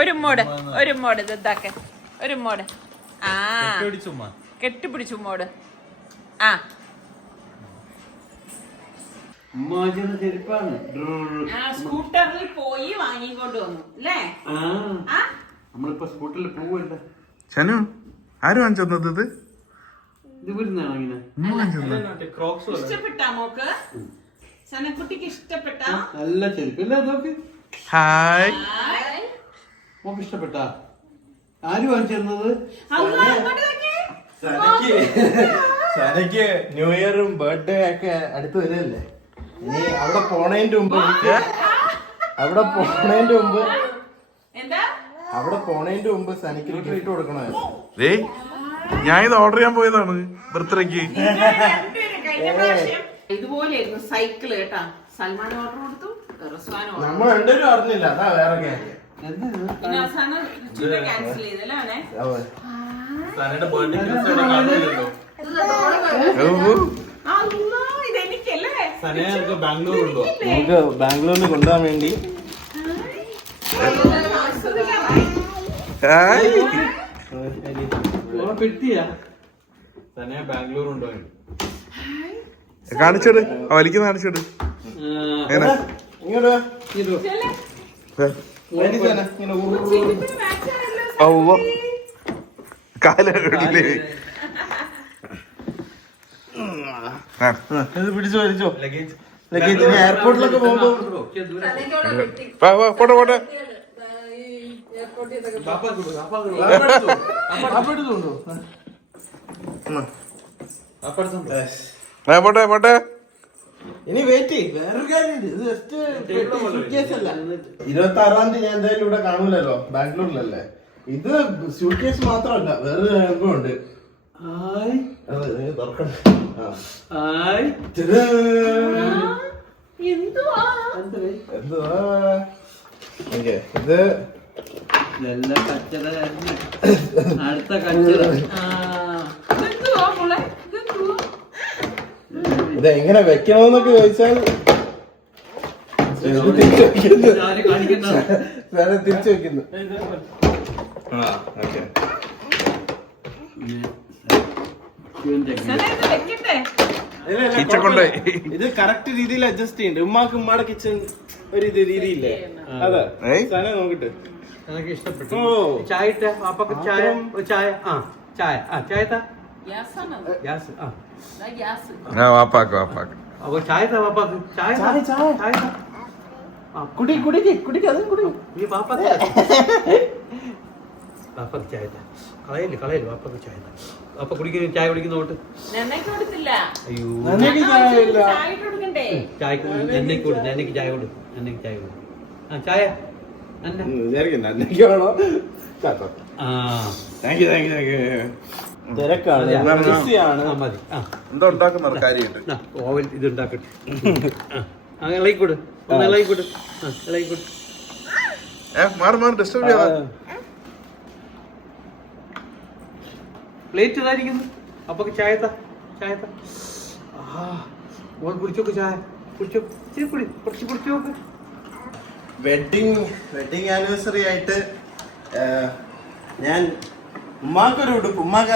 ഒരു മോട് ഇതാക്കെ ഒരു മോട് ആ കെട്ടിപ്പിടിച്ചു മോട് ആ സ്കൂട്ടറിൽ പോയി വാങ്ങിക്കൊണ്ട് വന്നു അല്ലേ? നമ്മളിപ്പോ സ്കൂട്ടറിൽ പോവല്ല. ശനു ആര് വാങ്ങിച്ചത് ഇത്? ഇഷ്ടപ്പെട്ടാ മോക്ക്? സനക്കുട്ടിക്ക് ഇഷ്ടപ്പെട്ട നല്ല ചെരുപ്പല്ല നോക്ക്. ഹായ് മോക്ക് ഇഷ്ടപ്പെട്ടാ? ആര് വാങ്ങിച്ചത്? സനക്ക് ന്യൂ ഇയറും ബർത്ത്ഡേ ഒക്കെ അടുത്ത് വരുമല്ലേ? ഇനി അവിടെ പോണേന്റെ മുമ്പ് സനക്ക് ഗിഫ്റ്റ് കൊടുക്കണമായിരുന്നു. ഞാൻ ഇത് ഓർഡർ ചെയ്യാൻ പോയതാണ് ബർത്ത്ഡേക്ക്. ഇതുപോലെയായിരുന്നു സൈക്കിള് കേട്ടാ. സൽമാൻ ഓർഡർ കൊടുത്തു, നമ്മൾ രണ്ടുപേരും അറിഞ്ഞില്ല. അതാ വേറെ കാര്യം. ക്യാൻസൽ ചെയ്തല്ലേ? ഇതെനിക്കല്ലേ? നമുക്ക് ബാംഗ്ലൂരിൽ കൊണ്ടുപോകാൻ വേണ്ടി ബാംഗ്ലൂർ കൊണ്ടുപോയി കാണിച്ചോട്, വലിക്കുന്ന കാണിച്ചോട്. പിടിച്ചോ വലിച്ചോ. ലഗേജ് എയർപോർട്ടിലൊക്കെ പോകുമ്പോ പോട്ടെ പോട്ടെ. പോട്ടെ പോട്ടെ. ഇനി വെയിറ്റ്. വേറൊരു കാര്യമുണ്ട്. ഇത് ജസ്റ്റ് 26-ാം തീയതി ഞാൻ എന്തായാലും ഇവിടെ കാണൂലല്ലോ, ബാംഗ്ലൂരിലല്ലേ. ഇത് സ്യൂട്ട് കേസ് മാത്രമല്ല, വേറൊരു അനുഭവമുണ്ട്. അടുത്ത കച്ചറ. ഇത് എങ്ങനെ വെക്കണമെന്നൊക്കെ ചോദിച്ചാൽ തിരിച്ചു വെക്കുന്നു. ഇത് കറക്റ്റ് രീതിയിൽ അഡ്ജസ്റ്റ് ചെയ്യുന്നുണ്ട്. ഉമ്മാക്ക് ഉമ്മാടെ കിച്ചൺ ഒരു രീതിയില്ലേ? അതെ നോക്കിട്ട് എനിക്ക് ഇഷ്ടപ്പെട്ടു. ചായ ചായ ചായ ചായ ചായ ചായ കുടിക്കുന്നോട്ട്. അയ്യോ ചായ എണ്ണയ്ക്ക് ചായ കൊടു. എണ്ണയ്ക്ക് ചായ കൊടു. ചായ വിചാരിക്കണോ? തിരക്കാണ്. ഓവൻ ഇത് ഉണ്ടാക്കട്ടെ. ഇളയിക്കൂട് ഇളയിക്കൂട് ഇളയിക്കൂട്. പ്ലേറ്റ് ഇതായിരിക്കുന്നു. അപ്പൊ ചായത്ത ചായത്ത കുടിച്ചോക്ക്. ചായ കുടിച്ചോ. കുറച്ച് കുടിച്ചു നോക്ക്. വെഡിങ് ആനിവേഴ്സറി ആയിട്ട് ഞാൻ ഉമ്മാക്കൊരു ഉടുപ്പ്. ഉമ്മാക്ക്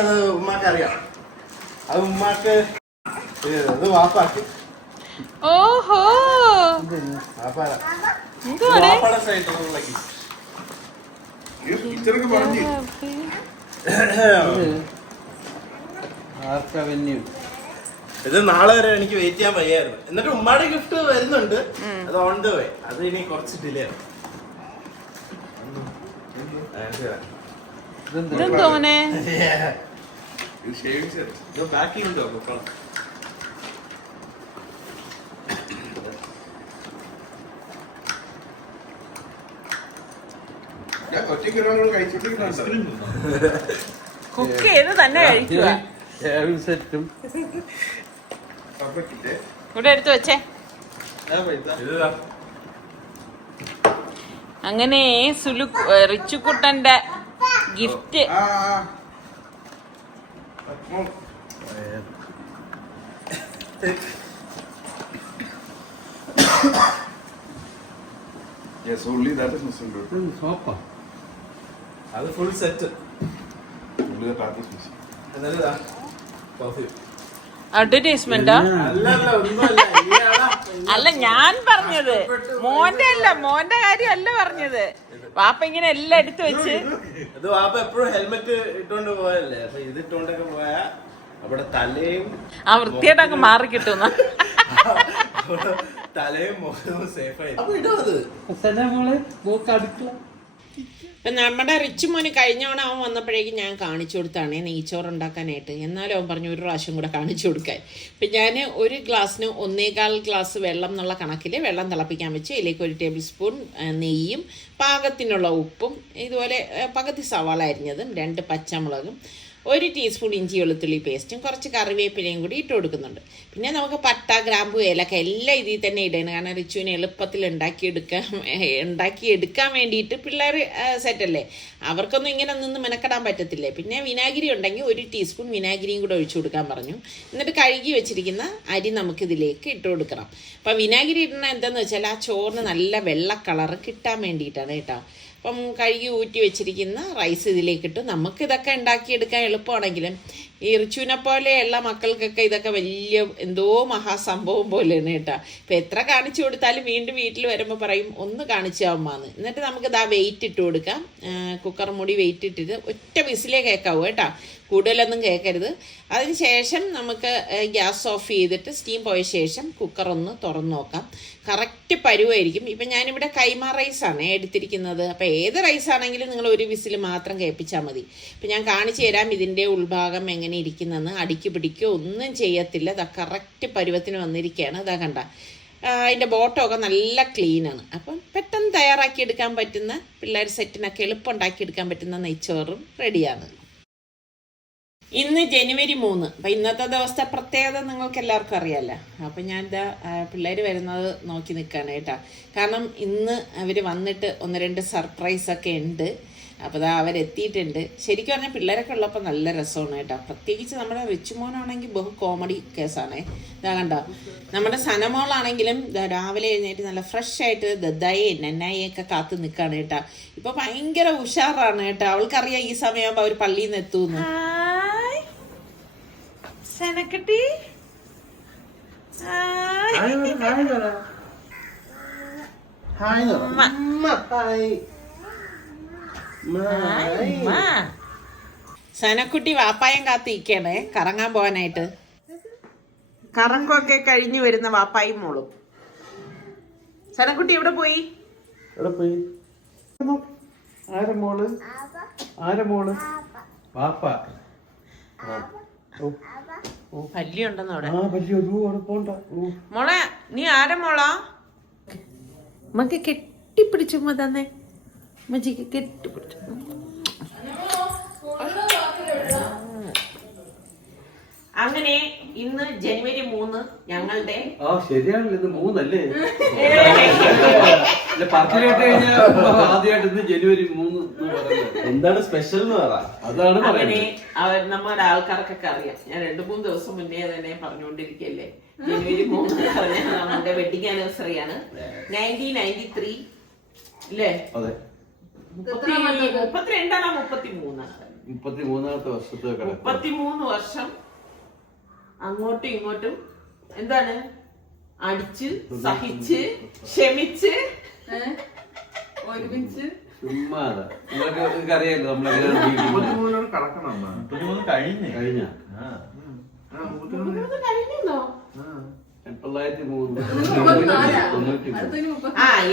അറിയാം. അത് ഉമ്മാക്ക് ഇത് വാപ്പാക്ക്. ഓഹോ വാപ്പാടെ സൈഡിലുള്ള ഇത് നാളെ വരെ എനിക്ക് വെയിറ്റ് ചെയ്യാൻ വയ്യായിരുന്നു. എന്നിട്ട് ഉമ്മാടെ ഗിഫ്റ്റ് വരുന്നുണ്ട്. അത് ഓൺ ദ വേ. അത് ഇനി കുറച്ച് ഡിലേ ആണ്. കുക്ക് ചെയ്ത് തന്നെ കഴിക്കുക. ഇവിടെ എടുത്ത് വെച്ചേ. അങ്ങനെ റിച്ചുക്കുട്ടന്റെ gift. Yes, only that is missing, dude. സോപ്പാ അത് full set. Only the pack is missing. എന്നല്ലതാ കോഫി. അഡ്വർടൈസ്മെന്റാ? അല്ലല്ല ഒന്നുമല്ല. അല്ല ഞാൻ പറഞ്ഞത് മോന്റെ അല്ല, മോന്റെ കാര്യമല്ല പറഞ്ഞത്. വാപ്പ ഇങ്ങനെ എല്ലാം എടുത്തു വെച്ച് ഇത് വാപ്പ എപ്പോഴും ഹെൽമെറ്റ് ഇട്ടോണ്ട് പോയല്ലേ, അപ്പൊ ഇത് ഇട്ടോണ്ടൊക്കെ പോയാ അവിടെ തലയും ആ വൃത്തിയായിട്ട് അങ്ങ് മാറി കിട്ടുന്ന. തലയും മുഖവും സേഫ് ആയി. അപ്പൊ ഇടും അത്. മോള് മോക്ക് അടുക്കള. ഇപ്പം നമ്മുടെ റിച്ച് മോന് കഴിഞ്ഞ തവണ അവൻ വന്നപ്പോഴേക്കും ഞാൻ കാണിച്ചു കൊടുത്താണ് നെയ്ച്ചോറ് ഉണ്ടാക്കാനായിട്ട്. എന്നാലും അവൻ പറഞ്ഞു ഒരു പ്രാവശ്യം കൂടെ കാണിച്ചു കൊടുക്കാൻ. ഇപ്പം ഞാൻ ഒരു ഗ്ലാസ്സിന് 1.25 ഗ്ലാസ് വെള്ളം എന്നുള്ള കണക്കിൽ വെള്ളം തിളപ്പിക്കാൻ വെച്ച് ഇതിലേക്ക് 1 ടേബിൾ സ്പൂൺ നെയ്യും പാകത്തിനുള്ള ഉപ്പും ഇതുപോലെ പകുതി സവാള അരിഞ്ഞതും 2 പച്ചമുളകും 1 ടീസ്പൂൺ ഇഞ്ചി വെളുത്തുള്ളി പേസ്റ്റും കുറച്ച് കറിവേപ്പിലയും കൂടി ഇട്ട് കൊടുക്കുന്നുണ്ട്. പിന്നെ നമുക്ക് പട്ട, ഗ്രാമ്പു, ഏലക്ക എല്ലാം ഇതിൽ തന്നെ ഇടണം. കാരണം റിച്ചുവിനെ എളുപ്പത്തിൽ ഉണ്ടാക്കിയെടുക്കാൻ വേണ്ടിയിട്ട് പിള്ളേർ സെറ്റല്ലേ, അവർക്കൊന്നും ഇങ്ങനെ നിന്ന് മെനക്കെടാൻ പറ്റത്തില്ലേ. പിന്നെ വിനാഗിരി ഉണ്ടെങ്കിൽ 1 ടീസ്പൂൺ വിനാഗിരിയും കൂടെ ഒഴിച്ചു കൊടുക്കാൻ പറഞ്ഞു. എന്നിട്ട് കഴുകി വെച്ചിരിക്കുന്ന അരി നമുക്കിതിലേക്ക് ഇട്ട് കൊടുക്കണം. അപ്പം വിനാഗിരി ഇടുന്ന എന്താണെന്ന് വെച്ചാൽ ആ ചോറിന് നല്ല വെള്ള കളറ് കിട്ടാൻ വേണ്ടിയിട്ടാണ് കേട്ടോ. അപ്പം കഴുകി ഊറ്റി വെച്ചിരിക്കുന്ന റൈസ് ഇതിലേക്കിട്ട് നമുക്കിതൊക്കെ ഉണ്ടാക്കിയെടുക്കാൻ എളുപ്പമാണെങ്കിലും ഈ റിച്ചുവിനെ പോലെയുള്ള മക്കൾക്കൊക്കെ ഇതൊക്കെ വലിയ എന്തോ മഹാസംഭവം പോലെയാണ് കേട്ടോ. ഇപ്പം എത്ര കാണിച്ചു കൊടുത്താലും വീണ്ടും വീട്ടിൽ വരുമ്പോൾ പറയും ഒന്ന് കാണിച്ചു അമ്മന്ന്. എന്നിട്ട് നമുക്കിതാ വെയിറ്റ് ഇട്ട് കൊടുക്കാം. കുക്കർ മൂടി വെയിറ്റ് ഇട്ടിട്ട് ഒറ്റ വിസിലേ കേൾക്കാവൂ കേട്ടോ, കൂടുതലൊന്നും കേൾക്കരുത്. അതിന് ശേഷം നമുക്ക് ഗ്യാസ് ഓഫ് ചെയ്തിട്ട് സ്റ്റീം പോയ ശേഷം കുക്കർ ഒന്ന് തുറന്ന് നോക്കാം. കറക്റ്റ് പരുവായിരിക്കും. ഇപ്പം ഞാനിവിടെ കൈമ റൈസാണ് എടുത്തിരിക്കുന്നത്. അപ്പോൾ ഏത് റൈസാണെങ്കിലും നിങ്ങൾ 1 വിസിൽ മാത്രം കേൾപ്പിച്ചാൽ മതി. ഇപ്പം ഞാൻ കാണിച്ചു തരാം ഇതിൻ്റെ ഉൾഭാഗം എങ്ങനെ ഇരിക്കുന്നതെന്ന്. അടിക്ക് പിടിക്കുകയോ ഒന്നും ചെയ്യത്തില്ല. ഇതാ കറക്റ്റ് പരുവത്തിന് വന്നിരിക്കുകയാണ്. ഇതാ കണ്ട, അതിൻ്റെ ബോട്ടമൊക്കെ നല്ല ക്ലീനാണ്. അപ്പം പെട്ടെന്ന് തയ്യാറാക്കിയെടുക്കാൻ പറ്റുന്ന, പിള്ളേർ സെറ്റിനൊക്കെ എളുപ്പം ഉണ്ടാക്കിയെടുക്കാൻ പറ്റുന്ന നെയ്ച്ചോറും റെഡിയാണ്. ഇന്ന് ജനുവരി 3. അപ്പം ഇന്നത്തെ ദിവസത്തെ പ്രത്യേകത നിങ്ങൾക്ക് എല്ലാവർക്കും അറിയാമല്ലോ. അപ്പം ഞാൻ എന്താ പിള്ളേർ വരുന്നത് നോക്കി നിൽക്കുകയാണ് കേട്ടോ. കാരണം ഇന്ന് അവർ വന്നിട്ട് 1-2 സർപ്രൈസൊക്കെ ഉണ്ട്. അപ്പോൾ ഇതാ അവരെത്തിയിട്ടുണ്ട്. ശരിക്കും പറഞ്ഞാൽ പിള്ളേരൊക്കെ ഉള്ളപ്പോൾ നല്ല രസമാണ് കേട്ടോ. പ്രത്യേകിച്ച് നമ്മുടെ റിച്ച് മോനാണെങ്കിൽ ബഹു കോമഡി കേസാണേ. ഇതാ കണ്ടോ, നമ്മുടെ സനമോളാണെങ്കിലും രാവിലെ എഴുന്നേറ്റ് നല്ല ഫ്രഷ് ആയിട്ട് ദദ്ദായും നന്നായിയൊക്കെ കാത്തു നിൽക്കുകയാണ് കേട്ടോ. ഇപ്പോൾ ഭയങ്കര ഉഷാറാണ് കേട്ടോ. അവൾക്കറിയാം ഈ സമയമാകുമ്പോൾ അവർ പള്ളിയിൽ നിന്ന് എത്തുമെന്ന്. സനക്കുട്ടി സനക്കുട്ടി വാപ്പായം കാത്തിരിക്കണേ കറങ്ങാൻ പോകാനായിട്ട്. കറങ്ങൊക്കെ കഴിഞ്ഞു വരുന്ന വാപ്പായും മോളും. സനക്കുട്ടി എവിടെ പോയി? ആരെ മോള്? വാപ്പ. പല്ലിയുണ്ടെന്ന് അവിടെ. മോളെ നീ ആരെ മോളാ? നമുക്ക് കെട്ടിപ്പിടിച്ചുമ്പോ തന്നെ മജിക്ക് കെട്ടിപ്പിടിച്ചു. അങ്ങനെ ഇന്ന് ജനുവരി 3 ഞങ്ങളുടെ ശരിയാണല്ലോ, ഇന്ന് 3 അല്ലേ? ആദ്യമായിട്ട് ഇന്ന് ജനുവരി 3 എന്താണ് സ്പെഷ്യൽ എന്ന് പറ. അതാണ് അങ്ങനെ നമ്മുടെ ആൾക്കാർക്കൊക്കെ അറിയാം. ഞാൻ 2-3 ദിവസം മുന്നേ തന്നെ പറഞ്ഞുകൊണ്ടിരിക്കല്ലേ, ജനുവരി 3 പറഞ്ഞാൽ നമ്മുടെ വെഡിങ് ആനിവേഴ്സറിയാണ്. 1993 അല്ലേ? 33 വർഷത്തെ 33 വർഷം അങ്ങോട്ടും ഇങ്ങോട്ടും എന്താണ് അടിച്ച് സഹിച്ച് ക്ഷമിച്ച് ഒരുമിച്ച് ചുമ്മാതെ നിങ്ങൾക്ക് അറിയാലോ നമ്മളെ കഴിഞ്ഞ 1993.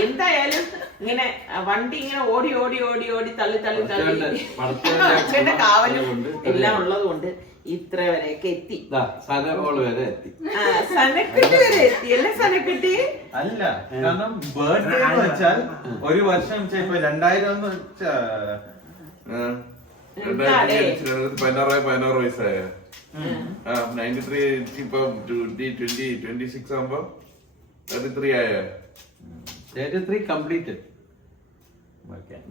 എന്തായാലും ഇങ്ങനെ വണ്ടി ഇങ്ങനെ ഓടി ഓടി ഓടി ഓടി തള്ളി തള്ളി തള്ളി അച്ഛന്റെ കാവലും എല്ലാം ഉള്ളത് കൊണ്ട് ഇത്ര വരെയൊക്കെ എത്തി. സനമോള് വരെ എത്തി. സനക്കുട്ടി വരെ എത്തി അല്ലേ? സനക്കുട്ടി അല്ല, കാരണം ബർത്ത്ഡേ എന്ന് വെച്ചാൽ ഒരു വർഷം ഇപ്പൊ 2000 16 വയസ്സായ 93 ഇപ്പൊ 26 ആകുമ്പോ 33 ആയ 33 കംപ്ലീറ്റഡ്.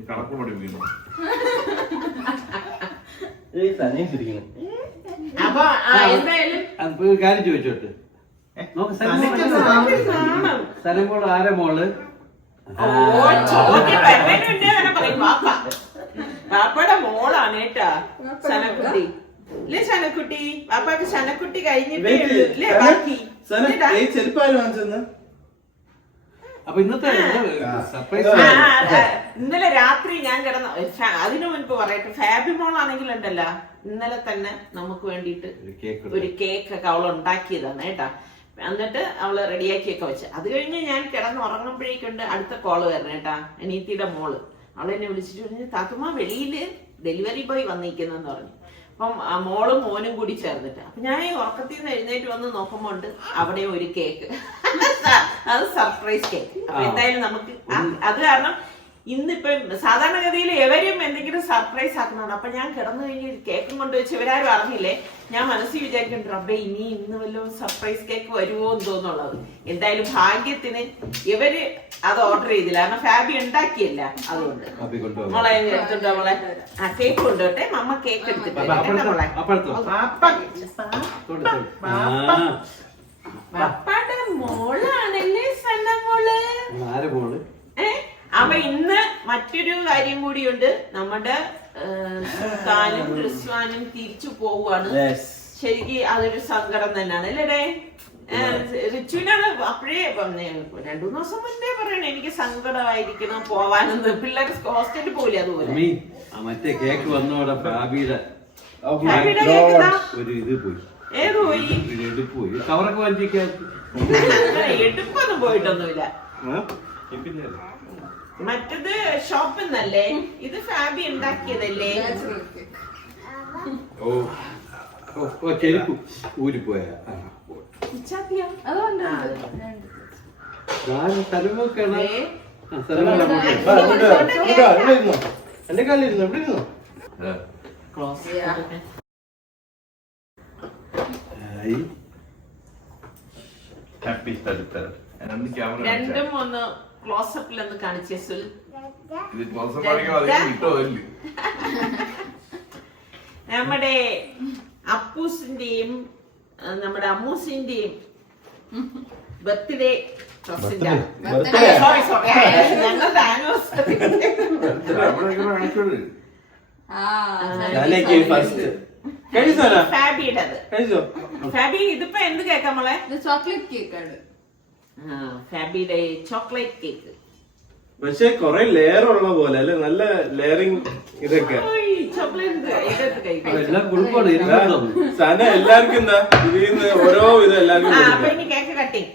കണക്ക് പഠിപ്പിക്കുന്നു. അപ്പൊ എന്തായാലും കാര്യം ചോദിച്ചോട്ട്. സനമോള് ആരെ മോള്? ഓ ചോദ്യം വരുന്നതിന് മുന്നേ തന്നെ പറയും വാപ്പ. വാപ്പയുടെ മോളാണ് കേട്ടാ സനക്കുട്ടി. ഇല്ലേ സനക്കുട്ടി? വാപ്പാക്ക് സനക്കുട്ടി കഴിഞ്ഞിട്ടേ ഉള്ളൂ ഇല്ലേ ബാക്കി? ചെരുപ്പാര് വാങ്ങിച്ചെന്ന് അപ്പൊ ഇന്നത്തെ സർപ്രൈസ് ഇന്നലെ രാത്രി ഞാൻ കിടന്ന അതിനു മുൻപ് പറയട്ടെ, ഫാബി മോളാണെങ്കിൽ ഉണ്ടല്ലോ ഇന്നലെ തന്നെ നമുക്ക് വേണ്ടിയിട്ട് ഒരു കേക്ക് ഒക്കെ അവൾ ഉണ്ടാക്കിയതാണ് കേട്ടാ. എന്നിട്ട് അവള് റെഡിയാക്കിയൊക്കെ വെച്ച് അത് കഴിഞ്ഞ് ഞാൻ കിടന്ന് ഉറങ്ങുമ്പോഴേക്കുണ്ട് അടുത്ത കോള് വരണം കേട്ടാ. അനീത്തിയുടെ മോള് അവളെന്നെ വിളിച്ചിട്ട് പറഞ്ഞു താത്തുമ്മ വെളിയില് ഡെലിവറി ബോയ് വന്നിരിക്കുന്നെന്ന് പറഞ്ഞു. അപ്പം മോളും മോനും കൂടി ചേർന്നിട്ട് അപ്പൊ ഞാൻ ഈ ഉറക്കത്തിൽ നിന്ന് എഴുന്നേറ്റ് വന്ന് നോക്കുമ്പോ ഉണ്ട് അവിടെ ഒരു കേക്ക്. അത് സർപ്രൈസ് കേക്ക്. അപ്പൊ എന്തായാലും നമുക്ക് അത് കാരണം ഇന്നിപ്പം സാധാരണഗതിയിൽ എവരും എന്തെങ്കിലും സർപ്രൈസ് ആക്കുന്നുണ്ട്. അപ്പൊ ഞാൻ കിടന്നു കഴിഞ്ഞ് കേക്കും കൊണ്ട് വെച്ച് ഇവരാരും അറിഞ്ഞില്ലേ. ഞാൻ മനസ്സിൽ വിചാരിക്കുന്നുണ്ട് റബ്ബേ ഇനി ഇന്ന് വല്ലതും സർപ്രൈസ് കേക്ക് വരുമോ എന്ന് തോന്നുള്ളത്. എന്തായാലും ഭാഗ്യത്തിന് ഇവര് അത് ഓർഡർ ചെയ്തില്ല, കാരണം ഫാബി ഉണ്ടാക്കിയല്ല. അതുകൊണ്ട് മോളെ എടുത്തിട്ടോ മോളെ. ആ കേക്ക് കൊണ്ടോട്ടെ മമ്മ കേക്ക് എടുത്തിട്ട് പപ്പാടെ മോളാണല്ലേ സന്ന മോള്. അപ്പൊ ഇന്ന് മറ്റൊരു കാര്യം കൂടിയുണ്ട്. നമ്മുടെ സുൽത്താനും റിസ്വാനും തിരിച്ചു പോവുകയാണ്. ശരിക്കും അതൊരു സങ്കടം തന്നെയാണ് അല്ലേ? റിച്ചുവിനാണ് അപ്പോഴേ 2-3 ദിവസം മുന്നേ പറയണേ എനിക്ക് സങ്കടമായിരിക്കണം പോവാനെന്ന്. പിള്ളേർ ഹോസ്റ്റലിൽ പോവില്ല അതുപോലെ. മറ്റേ കേക്ക് വന്നോടെ ഭാബിയുടെ ഒരു ഇത് പോയി. ഏത് പോയി? എടുപ്പ് പോയി. കവറൊക്കെ വാങ്ങിക്കാൻ എടുപ്പൊന്നും പോയിട്ടൊന്നുമില്ല. മറ്റത് ഷോപ്പിൽ നിന്നല്ലേ, ഇത് ഫാബി ഉണ്ടാക്കിയതല്ലേ. ഓ ചെരുപ്പ് ഊരിപ്പോയ എന്റെ കാലിരുന്നു എവിടെ ഇരുന്നു രണ്ടും ഒന്ന് ക്ലോസപ്പിൽ ഒന്ന് കാണിച്ചേ സുൽ. നമ്മുടെ അപ്പൂസിന്റെയും നമ്മുടെ അമ്മൂസിന്റെയും ബർത്ത്ഡേ പ്രസന്റ്. സോറി ഞങ്ങളുടെ ആനിവേഴ്സറി. ഫാബിയുടേത്. ഫാബി ഇതിപ്പോ എന്ത് കേക്കാ മോളെ? ചോക്ലേറ്റ് കേക്കാണ്. ഫാബിയുടെ ചോക്ലേറ്റ് കേക്ക്. പക്ഷെ കൊറേ ലെയർ ഉള്ള പോലെ അല്ലെ, നല്ല ലെയറിങ് ഇതൊക്കെ. സന എല്ലാവർക്കും എന്താ ഇതിന്ന് ഓരോ ഇത് എല്ലാവർക്കും. കേക്ക് കട്ടിങ്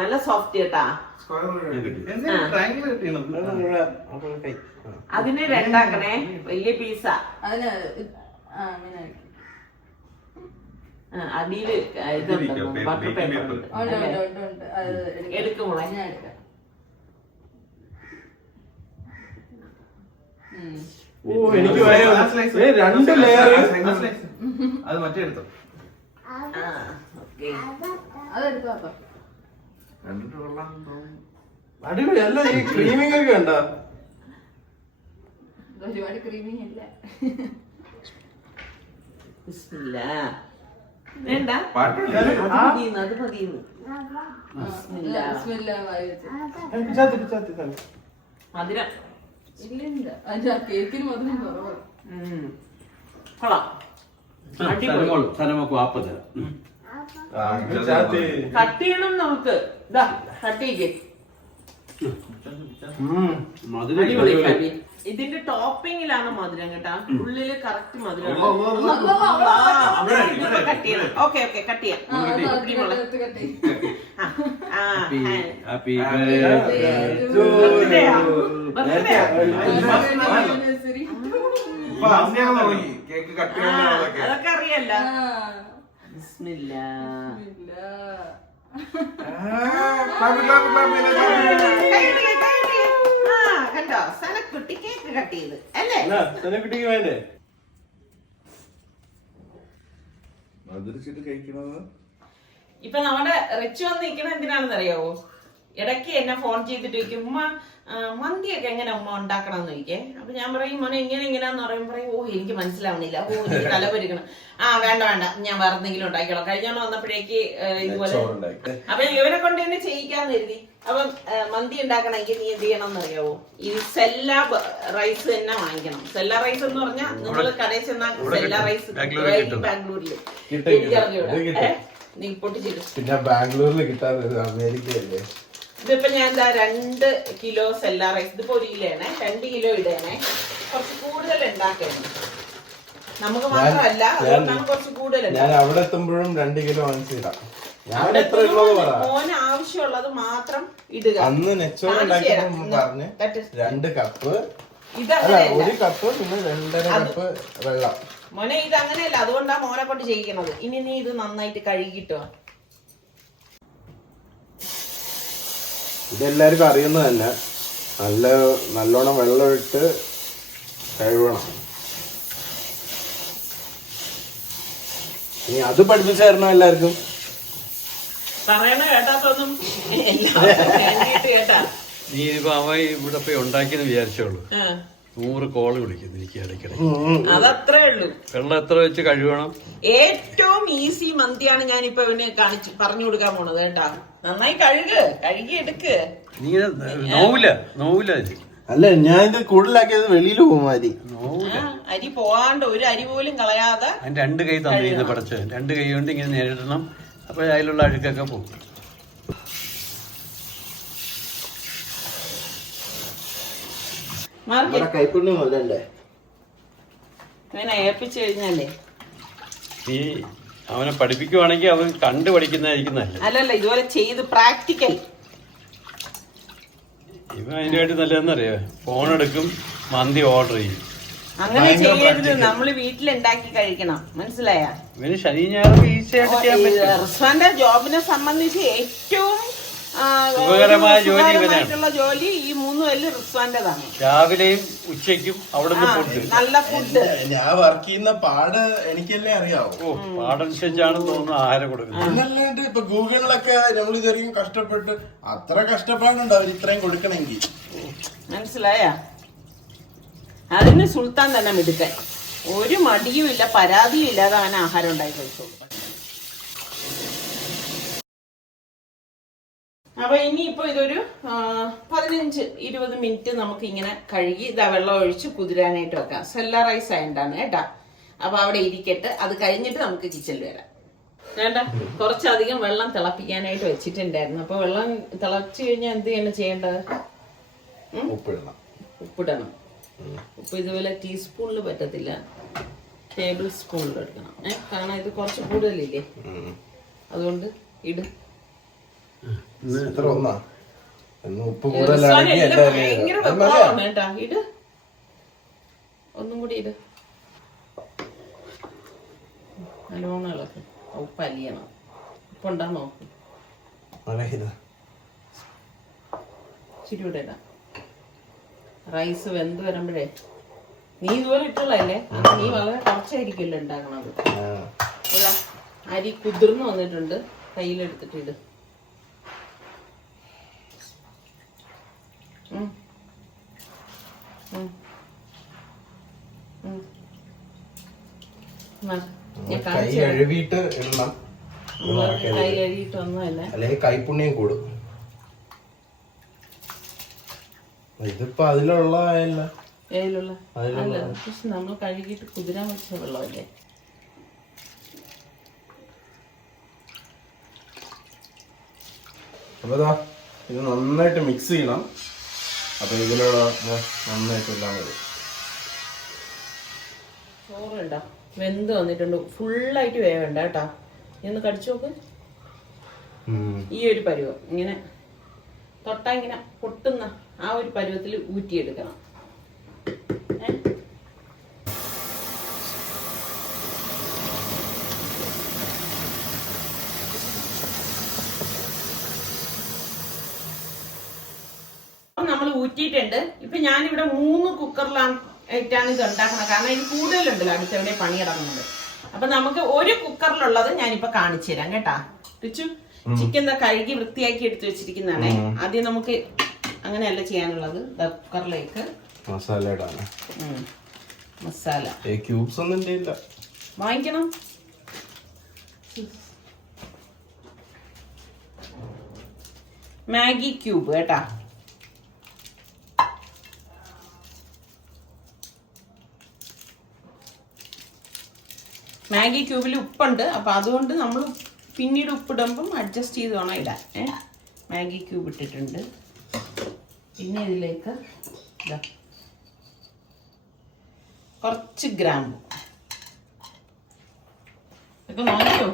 നല്ല സോഫ്റ്റ് കേട്ടാ. അതിന് രണ്ടാക്കണേ, വലിയ പീസാ. അടിയില് ഇതുണ്ട് ബട്ടർ പേപ്പർ എടുക്കുമ്പോളെ. ഓ എനിക്ക് 2 ലെയർ അത് മറ്റേ എടുത്തോ. അടിപൊളി അല്ല. ഈ ക്രീമിംഗ് ഒക്കെ ഉണ്ടോ? ഒരുപാട് ക്രീമിങ് ഇല്ല. വേണ്ട അത് മതിയെന്ന്. മധുരം കേക്കിന് മധുരം കുറവ്. കൊള്ളാം. കട്ട് ചെയ്യണം നമുക്ക്. ഇതാ കട്ട് ചെയ്യേ. ഇതിന്റെ ടോപ്പിങ്ങിലാണ് മധുരം കേട്ടാ, ഉള്ളില് കറക്റ്റ് മധുരം. കട്ട് ചെയ്യണം. ഓക്കെ കട്ട് ചെയ്യാം. അതൊക്കെ അറിയല്ലോ. ബിസ്മില്ലാ. കണ്ടോ സനക്കുട്ടി കേക്ക് കട്ട് ചെയ്ത് അല്ലേ? സനക്കുട്ടിക്ക് വേണ്ടേ? മധുരിച്ചിട്ട് കഴിക്കണത് ഇപ്പൊ നമ്മുടെ റിച്ച് വന്ന് നിൽക്കണ എന്തിനാണെന്ന് അറിയാവോ? ഇടയ്ക്ക് എന്നെ ഫോൺ ചെയ്തിട്ട് ചോദിക്കും ഉമ്മ മന്തിയൊക്കെ എങ്ങനെ ഉമ്മ ഉണ്ടാക്കണം എന്ന് ചോദിക്കേ. അപ്പൊ ഞാൻ പറയും മോനെ ഇങ്ങനെയാന്ന് പറയുമ്പോൾ പറയും ഓ എനിക്ക് മനസ്സിലാവണില്ല, ഓ എനിക്ക് തലപൊരിക്കണം. വേണ്ട ഞാൻ വേറെ എന്തെങ്കിലും ഉണ്ടാക്കിക്കോളാം. കഴിഞ്ഞോളം വന്നപ്പോഴേക്ക് ഇതുപോലെ അപ്പൊ ഇവരെ കൊണ്ട് തന്നെ ചെയ്യിക്കാന്ന് കരുതി. അപ്പൊ മന്തി ഉണ്ടാക്കണമെങ്കിൽ നീ എന്ത് ചെയ്യണം എന്നറിയാവോ, ഈ സെല്ല റൈസ് തന്നെ വാങ്ങിക്കണം. സെല്ല റൈസ് എന്ന് പറഞ്ഞാൽ നിങ്ങൾ കടയിൽ ചെന്നാൽ സെല്ല റൈസ് ബാംഗ്ലൂരില് എനിക്കറിഞ്ഞൂടാ, നീ പൊട്ടിച്ചിട്ട്. പിന്നെ ബാംഗ്ലൂരിൽ കിട്ടാൻ അമേരിക്കയല്ലേ. ഇതിപ്പോ ഞാൻ എന്താ 2 കിലോ സെല്ല റൈസ്, ഇതിപ്പോ 1 കിലോയാണേ, 2 കിലോ ഇടണേ. കുറച്ച് കൂടുതൽ ഉണ്ടാക്കണം നമുക്ക് മാത്രമല്ല, അതുകൊണ്ടാണ് കുറച്ച് കൂടുതൽ. ഞാൻ അവിടെ എത്തുമ്പോഴും 2 കിലോ വാങ്ങിച്ചിടാം. മോന് ആവശ്യമുള്ളത് മാത്രം ഇടുക. അന്ന് നെച്ചോറ് ഉണ്ടാക്കിയപ്പോ പറഞ്ഞ് 2 കപ്പ്, അല്ല 1 കപ്പ് പിന്നെ 2.5 കപ്പ് വെള്ളം. മോനെ ഇത് അങ്ങനെയല്ല, അതുകൊണ്ടാ മോനെ കൊണ്ട് ചെയ്യിക്കണത്. ഇനി നീ ഇത് നന്നായിട്ട് കഴുകിട്ടോ. ഇതെല്ലാവർക്കും അറിയുന്നത് തന്നെ. നല്ലോണം വെള്ളം ഇട്ട് കഴുകണം. ഇനി അത് പഠിപ്പിച്ചു തരണം എല്ലാവർക്കും. പറയണ കേട്ടാത്തൊന്നും കേട്ടാ. നീ ഇതിപ്പോ അവ ഇവിടെ പോയി ഉണ്ടാക്കിയെന്ന് വിചാരിച്ചോളൂ, 100 കോള് വിളിക്കുന്നു എനിക്ക് ഇടയ്ക്കിടയ്ക്ക്. അതത്രേ ഉള്ളൂ. വെള്ളം എത്ര വെച്ച് കഴുകണം? ഏറ്റവും ഈസി മന്തിയാണ് ഞാനിപ്പോ ഇവന് പറഞ്ഞു കൊടുക്കാൻ പോണത് കേട്ടാ. നന്നായി കഴുകി എടുക്ക്. നീ നോവില്ല അല്ല, ഞാൻ ഇത് കൂടുതലാക്കിയത് വെളിയിൽ പോകും അരി. അരി പോവാണ്ട് ഒരു അരി പോലും കളയാതെ. അതിന് 2 കൈ തന്നിരുന്നു പടച്ച്, 2 കൈ കൊണ്ട് ഇങ്ങനെ നേരിടണം. അപ്പൊ അതിലുള്ള അഴുക്കൊക്കെ പോകും. കൈപ്പുണ്യം മുതലല്ലേ ഇങ്ങനെ ഏൽപ്പിച്ചു കഴിഞ്ഞാലേ നീ അവനെ പഠിപ്പിക്കുവാണെങ്കിൽ അവൻ കണ്ടു പഠിക്കുന്നതായിരിക്കും നല്ലത്. അല്ലല്ല, ഇതുപോലെ ചെയ്ത് പ്രാക്ടിക്കൽ. ഇവൻ അതിനായിട്ട് നല്ലതെന്നറിയോ, ഫോൺ എടുക്കും, മന്തി ഓർഡർ ചെയ്യും. അങ്ങനെ ചെയ്യരുത്, നമ്മള് വീട്ടിലുണ്ടാക്കി കഴിക്കണം, മനസ്സിലായ? ഇവന് ശനി ഞായർ ഈസിയായിട്ട് ചെയ്യാൻ പറ്റും. റിസ്വാന്റെ ജോബിനെ സംബന്ധിച്ച് ഏറ്റവും സുഖകരമായ ജോലി ഇവനാണ്. ജോലി ഈ 3 പേരിൽ റിസ്വാന്റേതാണ്. രാവിലെയും ഉച്ചയ്ക്കും അവിടുന്ന് ഫുഡ്, നല്ല ഫുഡ്. ഞാൻ വർക്ക് ചെയ്യുന്ന പാട് എനിക്കല്ലേ അറിയാവൂ. പാടനുസരിച്ചാണ് തോന്നുന്നു ആഹാരം കൊടുക്കുന്നത്. എന്നല്ലാണ്ട് ഇപ്പൊ ഗൂഗിളിലൊക്കെ നമ്മൾ ഇതുവരെയും കഷ്ടപ്പെട്ട് അത്ര കഷ്ടപ്പാടുണ്ട് അവർ ഇത്രയും കൊടുക്കണമെങ്കിൽ. മനസ്സിലായ? അതിന് സുൽത്താൻ തന്നെ മിടുക്കൻ. ഒരു മടിയും ഇല്ല, പരാതിയും ഇല്ലാതെ അവൻ ആഹാരം ഉണ്ടാക്കി കഴിച്ചോളൂ. അപ്പൊ ഇനിയിപ്പോ ഇതൊരു 15-20 മിനിറ്റ് നമുക്ക് ഇങ്ങനെ കഴുകി ഇതാ വെള്ളം ഒഴിച്ച് കുതിരാനായിട്ട് വെക്കാം. സെല്ല റൈസ് ആയിട്ടാണ് കേട്ടാ. അപ്പൊ അവിടെ ഇരിക്കട്ടെ, അത് കഴിഞ്ഞിട്ട് നമുക്ക് കിച്ചണിൽ വരാം. വേണ്ട, കുറച്ചധികം വെള്ളം തിളപ്പിക്കാനായിട്ട് വെച്ചിട്ടുണ്ടായിരുന്നു. അപ്പൊ വെള്ളം തിളച്ചു കഴിഞ്ഞാൽ എന്ത് ചെയ്യേണ്ടത്? ഉപ്പിടണം. ഉപ്പ് ഇതുപോലെ ടീസ്പൂണിൽ പറ്റത്തില്ല, ടേബിൾ സ്പൂണിൽ എടുക്കണം. കാരണം ഇത് കുറച്ച് കൂടുതലില്ലേ, അതുകൊണ്ട് ഇട്. ഉപ്പ് ഭയങ്കര വെപ്പാണ് കേട്ടാ. ഇട്, ഒന്നും കൂടി ഇട്. നല്ലോണം ഇളക്കും. ഉപ്പ് അലിയണം. ഉപ്പുണ്ടാ നോക്കും. ഇച്ചിരി കൂടെ ഇടാം. റൈസ് വെന്ത് വരുമ്പോഴേ നീ ഇതുപോലെ ഇട്ടുള്ളല്ലേ, നീ വളരെ കുറച്ചായിരിക്കുമല്ലോ ഉണ്ടാക്കണത്. അരി കുതിർന്ന് വന്നിട്ടുണ്ട്, കയ്യിലെടുത്തിട്ട് ഇട്. കഴുകിയിട്ട് ഇടണം. കൈ കഴുകിയിട്ടൊന്നുമല്ല, അല്ലെങ്കിൽ കൈപ്പുണ്യം കൂടും. ഇതിപ്പോ അതിലുള്ളതല്ല, അല്ല, പക്ഷെ നമ്മൾ കഴുകിയിട്ട് കുതിരാൻ വെച്ച വെള്ളമല്ലേ. അപ്പൊ ഇത് നന്നായിട്ട് മിക്സ് ചെയ്യണം. അപ്പൊ ഇതിലുള്ള നന്നായിട്ട് എല്ലാം വരും. ചോറുണ്ടോ വെന്ത് വന്നിട്ടുണ്ട്, ഫുള്ളായിട്ട് വേവണ്ട കേട്ടാ. ഇന്ന് കടിച്ചു നോക്ക്. ഈ ഒരു പരുവം ഇങ്ങനെ തൊട്ടാ ഇങ്ങനെ പൊട്ടുന്ന ആ ഒരു പരുവത്തിൽ ഊറ്റിയെടുക്കണം. നമ്മൾ ഊറ്റിയിട്ടുണ്ട്. ഇപ്പൊ ഞാനിവിടെ 3 കുക്കറിലായിട്ടാണ് ഇത് ഉണ്ടാക്കുന്നത്. കാരണം ഇത് കൂടുതലുണ്ടല്ലോ അടുത്തെവിടെ പണി കിടക്കുന്നത്. അപ്പൊ നമുക്ക് ഒരു കുക്കറിലുള്ളത് ഞാനിപ്പോ കാണിച്ചു തരാം കേട്ടാ. റിച്ചു, ചിക്കൻ കഴുകി വൃത്തിയാക്കി എടുത്തു വെച്ചിരിക്കുന്നതാണേ. ആദ്യം നമുക്ക് അങ്ങനെയല്ല ചെയ്യാനുള്ളത്. കുക്കറിലേക്ക് മസാല ഇടാണ്. മസാല ക്യൂബ്സ് ഒന്നും ഇല്ല, വാങ്ങിക്കണം. മാഗി ക്യൂബ് കേട്ടാ. മാഗി ക്യൂബിൽ ഉപ്പുണ്ട്, അപ്പൊ അതുകൊണ്ട് നമ്മൾ പിന്നീട് ഉപ്പിടുമ്പം അഡ്ജസ്റ്റ് ചെയ്ത് വേണം ഇടാൻ. മാഗി ക്യൂബ് ഇട്ടിട്ടുണ്ട്. പിന്നെ ഇതിലേക്ക് കുറച്ച് ഗ്രാമ്പു. ഇപ്പൊ നോക്കിയോ,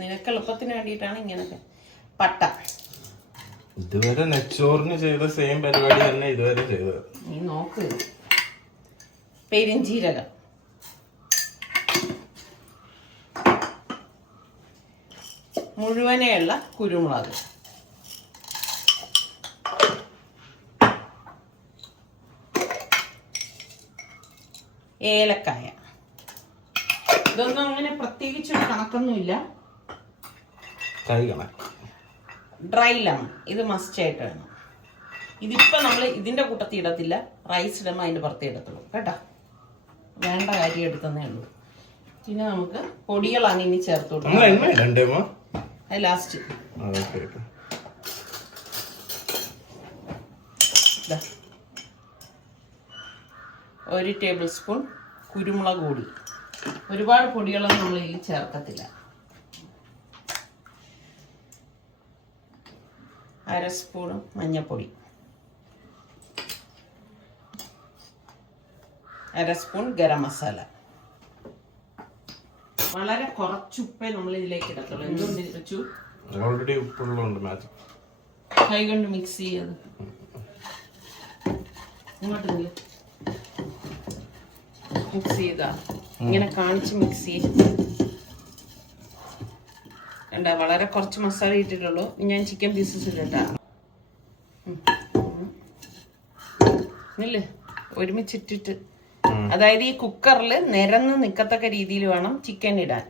നിനക്ക് എളുപ്പത്തിന് വേണ്ടിയിട്ടാണ് ഇങ്ങനൊക്കെ. പട്ട ഇതുവരെ നെച്ചോറിന് ചെയ്ത സെയിം പരിപാടി തന്നെ ഇതുവരെ ചെയ്തത്. നീ നോക്ക്. പെരിഞ്ചീരകം, മുഴുവനെയുള്ള കുരുമുളക്, ഏലക്കായ. ഇതൊന്നും അങ്ങനെ പ്രത്യേകിച്ചൊരു കണക്കൊന്നുമില്ല. ഡ്രൈ ലെമൺ ഇത് മസ്റ്റ് ആയിട്ട് വേണം. ഇതിപ്പോ നമ്മൾ ഇതിന്റെ കൂട്ടത്തിൽ ഇടത്തില്ല, റൈസ് ഇടുമ്പോൾ അതിന്റെ പുറത്തേ ഇടത്തുള്ളൂ കേട്ടോ. വേണ്ട കാര്യം എടുത്തന്നേ ഉള്ളൂ. പിന്നെ നമുക്ക് പൊടികളാണ് ഇനി ചേർത്ത് കൊടുക്കുന്നത്. അത് ലാസ്റ്റ്. 1 ടേബിൾ സ്പൂൺ കുരുമുളക് പൊടി. ഒരുപാട് പൊടികളൊന്നും നമ്മൾ ഇതിൽ ചേർക്കത്തില്ല. 1/2 സ്പൂൺ മഞ്ഞൾപ്പൊടി, 1/2 സ്പൂൺ ഗരം മസാല. വളരെ കുറച്ച് ഉപ്പേ നമ്മൾ ഇതിലേക്ക് ഇടത്തുള്ളൂ. എന്തുകൊണ്ട് വെച്ചു? ഓൾറെഡി ഉപ്പുള്ളതുകൊണ്ട് മാജിക്. കൈ കൊണ്ട് മിക്സ് ചെയ്യത്. ഇങ്ങോട്ട് മിക്സ് ചെയ്താ ഇങ്ങനെ കാണിച്ച് മിക്സ് ചെയ്ത് കണ്ട. വളരെ കുറച്ച് മസാല ഇട്ടിട്ടുള്ളൂ. ഞാൻ ചിക്കൻ പീസസ് ഇട്ടാ ഒരുമിച്ചിട്ടിട്ട്, അതായത് ഈ കുക്കറിൽ നിരന്ന് നിൽക്കത്തക്ക രീതിയിൽ വേണം ചിക്കൻ ഇടാൻ.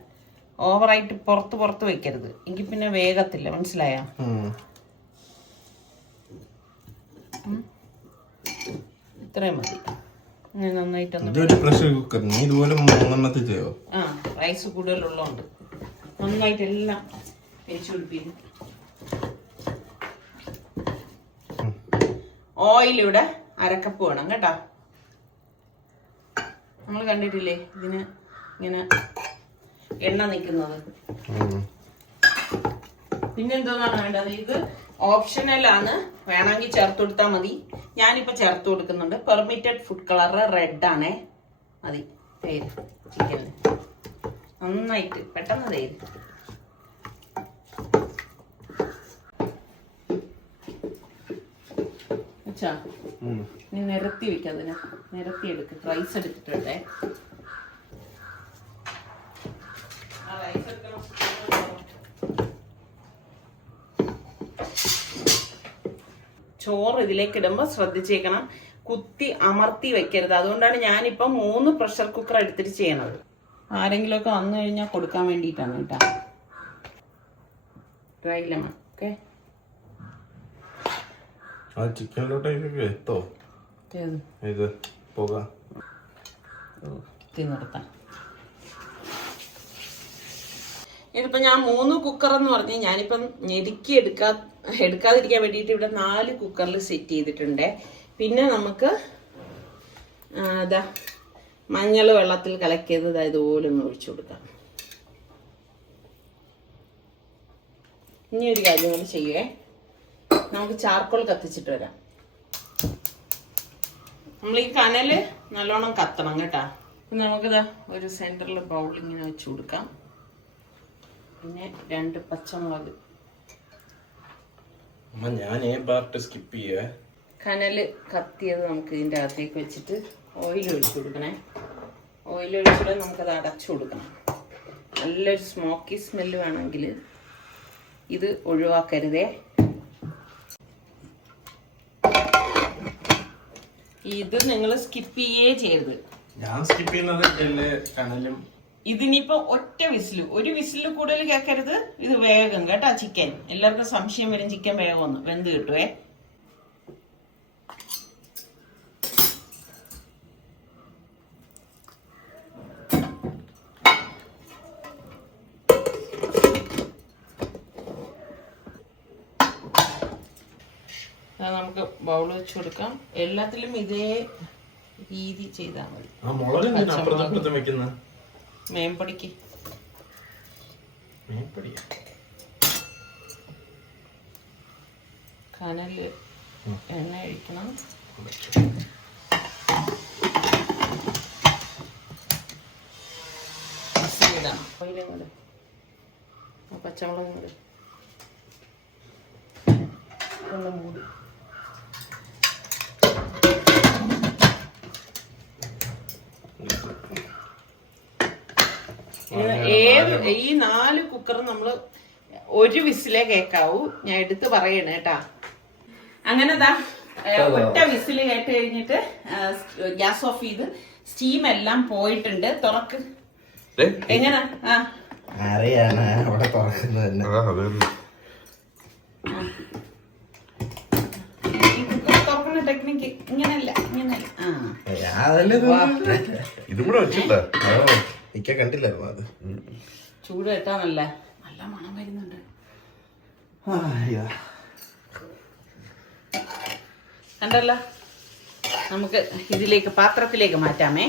ഓവറായിട്ട് പുറത്ത് വെക്കരുത്, എങ്കിൽ പിന്നെ വേഗത്തില്ല. മനസ്സിലായോ? ഇത്രയും മതി. പ്രഷർ കുക്കർ നീ ഇതുപോലെ 3 ചെയ്യോ? റൈസ് കൂടുതലുള്ളതുകൊണ്ട് നന്നായിട്ട് എല്ലാം തേച്ച് പിടിപ്പിക്കും. ഓയിൽ ഇവിടെ 1/2 കപ്പ് വേണം കേട്ടോ. നമ്മൾ കണ്ടിട്ടില്ലേ ഇതിന് ഇങ്ങനെ എണ്ണ നിൽക്കുന്നത്. പിന്നെന്തോന്നാണ് വേണ്ടത്? ഇത് ഓപ്ഷണലാണ്, വേണമെങ്കിൽ ചേർത്ത് കൊടുത്താൽ മതി. ഞാനിപ്പോൾ ചേർത്ത് കൊടുക്കുന്നുണ്ട്. പെർമിറ്റഡ് ഫുഡ് കളർ റെഡ് ആണേ. മതി. തേര് ചിക്കന് നന്നായിട്ട് പെട്ടെന്ന് തേര്. അച്ഛാ നീ നിരത്തി വെക്കതിന്, നിരത്തി എടുക്ക്. റൈസ് എടുത്തിട്ടുണ്ടേ. ചോറ് ഇതിലേക്ക് ഇടുമ്പോൾ ശ്രദ്ധിച്ചേക്കണം, കുത്തി അമർത്തി വെക്കരുത്. അതുകൊണ്ടാണ് ഞാനിപ്പം 3 പ്രഷർ കുക്കർ എടുത്തിട്ട് ചെയ്യണത്. ആരെങ്കിലുമൊക്കെ വന്നു കഴിഞ്ഞാൽ കൊടുക്കാൻ വേണ്ടിയിട്ടാണ് കേട്ടോ. Dry lemon. ഓക്കെ, ചിക്കനിലോട്ടേക്ക് എത്തോ ഇത് പോകാം. നിർത്താം. ഇതിപ്പോ ഞാൻ 3 കുക്കർ എന്ന് പറഞ്ഞ് ഞാനിപ്പം ഞെരുക്കി എടുക്കാതിരിക്കാൻ വേണ്ടിയിട്ട് ഇവിടെ 4 കുക്കറിൽ സെറ്റ് ചെയ്തിട്ടുണ്ട്. പിന്നെ നമുക്ക് മഞ്ഞൾ വെള്ളത്തിൽ കലക്കിയത് ഇതുപോലെ ഒന്ന് ഒഴിച്ചു കൊടുക്കാം. ഇനി ഒരു കാര്യം കൂടി ചെയ്യുവേ, നമുക്ക് ചാർക്കോൾ കത്തിച്ചിട്ട് വരാം. നമ്മൾ ഈ കനല് നല്ലോണം കത്തണം കേട്ടാ. നമുക്കിതാ ഒരു സെന്ററിൽ ബൗൾ ഇങ്ങനെ വെച്ച് കൊടുക്കാം. പിന്നെ 2 പച്ചമുളക്. ഞാൻ പാർട്ട് സ്കിപ്പ് ചെയ്യുവേ. കനല് കത്തിയത് നമുക്ക് ഇതിൻ്റെ അകത്തേക്ക് വെച്ചിട്ട് ഓയിൽ ഒഴിച്ചു കൊടുക്കണേ. ഓയിൽ ഒഴിച്ചിട്ട് നമുക്കത് അടച്ചു കൊടുക്കണം. നല്ലൊരു സ്മോക്കി സ്മെല്ല് വേണമെങ്കിൽ ഇത് ഒഴിവാക്കരുതേ. ഇത് നിങ്ങൾ സ്കിപ്പ് ചെയ്യേ ചെയ്യരുത്. ഞാൻ സ്കിപ്പ് ചെയ്യുന്നത് കനലും ഇതിനിപ്പോ ഒറ്റ വിസില്, ഒരു വിസില് കൂടുതൽ കേൾക്കരുത്. ഇത് വേഗം കേട്ടാ ചിക്കൻ. എല്ലാവർക്കും സംശയം വരും ചിക്കൻ വേഗമൊന്ന് വെന്ത് കിട്ടുവേ. നമുക്ക് ബൗൾ വെച്ച് കൊടുക്കാം. എല്ലാത്തിലും ഇതേ രീതി ചെയ്താൽ മതി. മേമ്പൊടിക്ക് കനല് എണ്ണ ഒഴിക്കണം. ഇടണം. അതിലങ്ങോട്ട് പച്ചമുളകും കൂടെ ഒന്ന് മൂടി. ഈ 4 കുക്കർ നമ്മള് ഒരു വിസിലേ കേക്കാവൂ. ഞാൻ എടുത്ത് പറയണേ കേട്ടാ. അങ്ങനെതാ ഒറ്റ വിസില് കേട്ട് കഴിഞ്ഞിട്ട് ഗ്യാസ് ഓഫ് ചെയ്ത് സ്റ്റീം എല്ലാം പോയിട്ടുണ്ട്. തുറക്ക്. എങ്ങനെ അറിയാണ് അവിടെ തുറക്കുന്നത്. തുറക്കുന്ന ടെക്നിക്ക് ഇങ്ങനല്ല. ഇതും കൂടെ വെച്ചിട്ടാ കണ്ടില്ലായിരുന്നു അത്. ചൂട് കേട്ടാന്നല്ല നല്ല മണം വരുന്നുണ്ട്. കണ്ടല്ലോ. നമുക്ക് ഇതിലേക്ക് പാത്രത്തിലേക്ക് മാറ്റാമേ.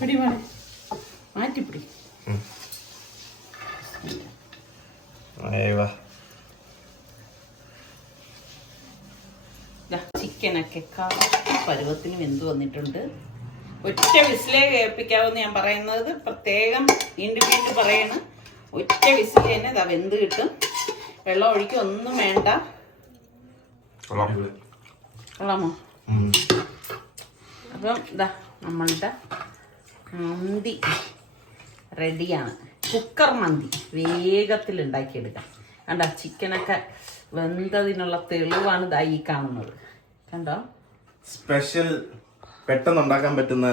പിടി മാറ്റിപ്പിടി. ചിക്കനൊക്കെ പരുവത്തിന് വെന്ത് വന്നിട്ടുണ്ട്. ഒറ്റ വിസിലേ കേൾപ്പിക്കാവെന്ന് ഞാൻ പറയുന്നത് പ്രത്യേകം വീണ്ടും വീണ്ടും പറയണം. ഒറ്റ വിസില് തന്നെ ഇതാ വെന്ത് കിട്ടും. വെള്ളം ഒഴിക്കുക ഒന്നും വേണ്ട. കൊള്ളാമോ? അപ്പം ഇതാ നമ്മളുടെ മന്തി റെഡിയാണ്. കുക്കർ മന്തി വേഗത്തിൽ ഉണ്ടാക്കിയെടുക്കാം. കണ്ടോ ചിക്കനൊക്കെ വെന്തതിനുള്ള തെളിവാണ് ഇതാ ഈ കാണുന്നത്. കണ്ടോ സ്പെഷ്യൽ പെട്ടെന്ന് ഉണ്ടാക്കാൻ പറ്റുന്ന.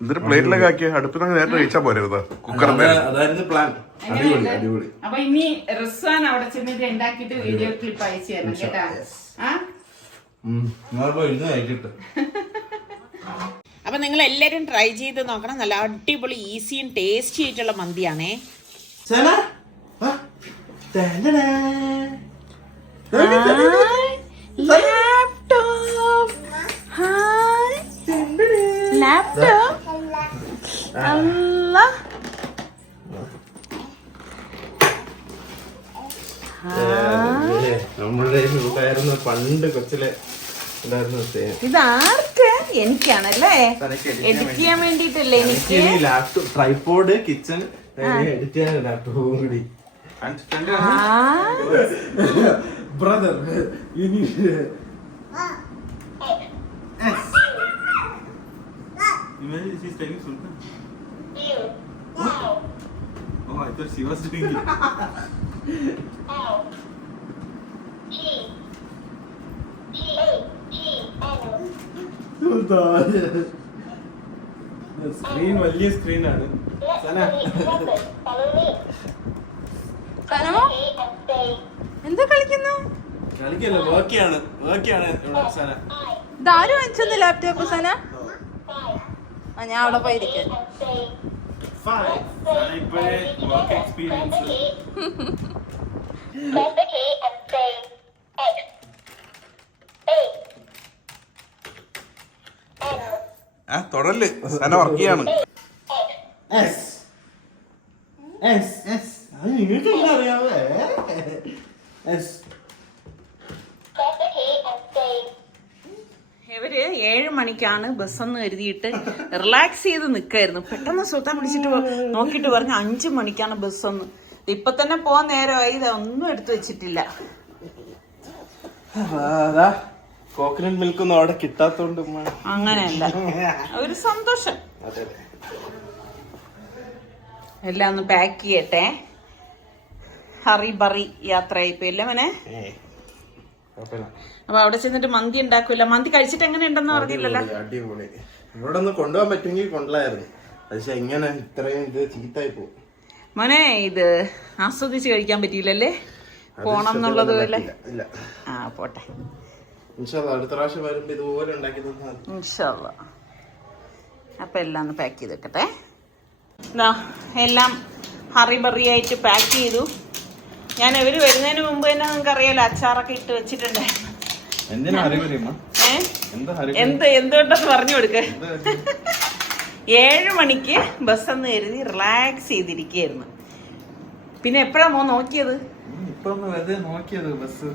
ഇതൊരു പ്ലേറ്റിലൊക്കെ ആക്കി അടുപ്പിൽ നേരത്തെ കഴിച്ചാൽ പോരുന്നത്. കുക്കർ അതായിരുന്നു പ്ലാൻ. അടിപൊളി. അപ്പൊ ഇനി റിസ്വാൻ അവിടെ ചെന്നിട്ട് ഉണ്ടാക്കിയിട്ട് വീഡിയോ ക്ലിപ്പ് അയച്ചു തരണം കേട്ടാ. അപ്പൊ നിങ്ങൾ എല്ലാരും ട്രൈ ചെയ്ത് നോക്കണം. നല്ല അടിപൊളി ഈസിയും ടേസ്റ്റി ആയിട്ടുള്ള മന്തിയാണേ. നമ്മളുടെ ഉണ്ടായിരുന്ന പണ്ട് കൊച്ചിലെ ഇതാർക്ക്? എനിക്കാണല്ലേ എഡിറ്റ് ചെയ്യാൻ വേണ്ടിട്ടല്ലേ. എനിക്ക് ലാപ്ടോപ്പ്, ട്രൈപോഡ്, കിച്ചൺ എഡിറ്റ് ചെയ്യാൻ ലാപ്ടോപ്പും കൂടി. ബ്രദർ സ്ക്രീൻ വലിയ സ്ക്രീനാണ്. എന്താ കളിക്കുന്നു? കളിക്കല്ലോ, വർക്കാണ് സന. ഇതാരും വാങ്ങിച്ചൊന്ന് ലാപ്ടോപ്പ് സന. ഞാൻ അവിടെ പോയിരിക്കാം. Work experience. തുടരല് സന വർക്ക് ചെയ്യാണ്. നിങ്ങൾക്ക് എങ്ങനെ അറിയാവേ? ഇവര് 7 മണിക്കാണ് ബസ്സെന്ന് കരുതിയിട്ട് റിലാക്സ് ചെയ്ത് നിൽക്കായിരുന്നു. പെട്ടെന്ന് സുൽത്താൻ വിളിച്ചിട്ട് നോക്കിയിട്ട് പറഞ്ഞു 5 മണിക്കാണ് ബസ്സെന്ന്. ഇപ്പൊ തന്നെ പോവാൻ നേരമായി. ഇതൊന്നും എടുത്തു വെച്ചിട്ടില്ല. കോക്കനട്ട് മിൽക്ക് ഒന്നും അവിടെ കിട്ടാത്തോണ്ട് അങ്ങനെയല്ല, ഒരു സന്തോഷം. എല്ലാം ഒന്ന് പാക്ക് ചെയ്യട്ടെ. ഹറി ബറി യാത്രയായിപ്പോയില്ല മോനെ. അപ്പൊ അവിടെ ചെന്നിട്ട് മന്തി ഉണ്ടാക്കൂല. മന്തി കഴിച്ചിട്ട് എങ്ങനെ ഉണ്ടെന്ന് പറഞ്ഞില്ലല്ലോ. അടിപൊളി. ഇവിടെ ഒന്ന് കൊണ്ടുപോകാൻ പറ്റുമെങ്കിൽ കൊണ്ടുപോയായിരുന്നു. പക്ഷെ ഇങ്ങനെ ഇത്രയും ഇത് ചീത്തായി പോകും. മോനെ ഇത് ആസ്വദിച്ച് കഴിക്കാൻ പറ്റിയില്ലല്ലേ? പോണം എന്നുള്ളത് പോലെ. ഇല്ല. ആ പോട്ടെ. അടുത്ത പ്രാവശ്യം വരുമ്പോ ഇതുപോലെ ഉണ്ടാക്കി തന്നാൽ. ഇൻഷാല്ലാ. അപ്പൊ എല്ലാം ഒന്ന് പാക്ക് ചെയ്ത് വെക്കട്ടെ. എല്ലാം ഹറിബറിയായിട്ട് പാക്ക് ചെയ്തു. ഞാൻ ഇവര് വരുന്നതിന് മുമ്പ് തന്നെ നിങ്ങൾക്ക് അറിയാലോ അച്ചാറൊക്കെ ഇട്ട് വെച്ചിട്ടുണ്ടായിരുന്നു. എന്തുകൊണ്ടെന്ന് പറഞ്ഞു കൊടുക്ക. 7 മണിക്ക് ബസ് എന്ന് കരുതി റിലാക്സ് ചെയ്തിരിക്കുകയായിരുന്നു. പിന്നെ എപ്പോഴാ നോക്കിയത്? ഇപ്പൊ നോക്കിയത് ബസ്